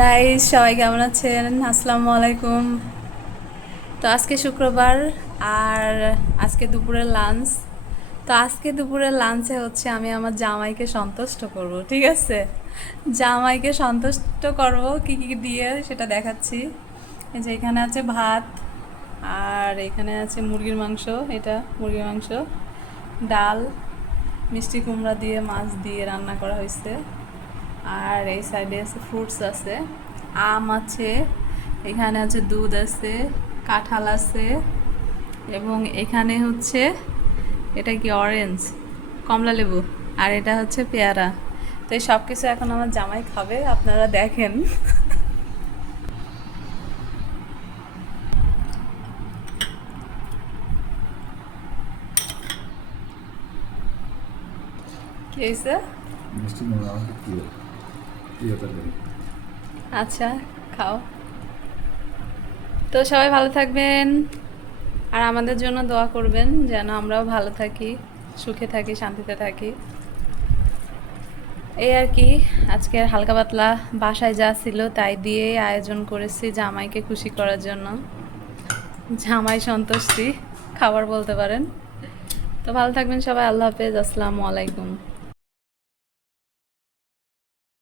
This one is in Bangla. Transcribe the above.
গাইস সবাই কেমন আছেন? আসসালামু আলাইকুম। তো আজকে শুক্রবার আর আজকে দুপুরের লাঞ্চ। তো আজকে দুপুরের লাঞ্চে হচ্ছে আমি আমার জামাইকে সন্তুষ্ট করব, ঠিক আছে? জামাইকে সন্তুষ্ট করব কি কি দিয়ে সেটা দেখাচ্ছি। এই যে এখানে আছে ভাত, আর এখানে আছে মুরগির মাংস, এটা মুরগির মাংস, ডাল, মিষ্টি কুমড়া দিয়ে মাছ দিয়ে রান্না করা হয়েছে। আর এই সাইডে আছে ফ্রুটস আছে, আম আছে, এখানে আছে দুধ আছে, কাঁঠাল আছে, এবং এখানে হচ্ছে এটা কি অরেঞ্জ, কমলা লেবু, আর এটা হচ্ছে পেয়ারা। তো এই সব কিছু এখন আমার জামাই খাবে, আপনারা দেখেন। কি হয়েছে? মিষ্টি কুমড়া আমাকে প্রিয় তরকারি। আচ্ছা, খাও। তো সবাই ভালো থাকবেন, আর আমাদের জন্য দোয়া করবেন যেন আমরাও ভালো থাকি, সুখে থাকি, শান্তিতে থাকি। এই আর কি, আজকে হালকা পাতলা বাসায় যা ছিল তাই দিয়ে আয়োজন করেছি জামাইকে খুশি করার জন্য। জামাই সন্তুষ্টি খাবার বলতে পারেন। তো ভালো থাকবেন সবাই, আল্লাহ হাফেজ, আসসালামু আলাইকুম।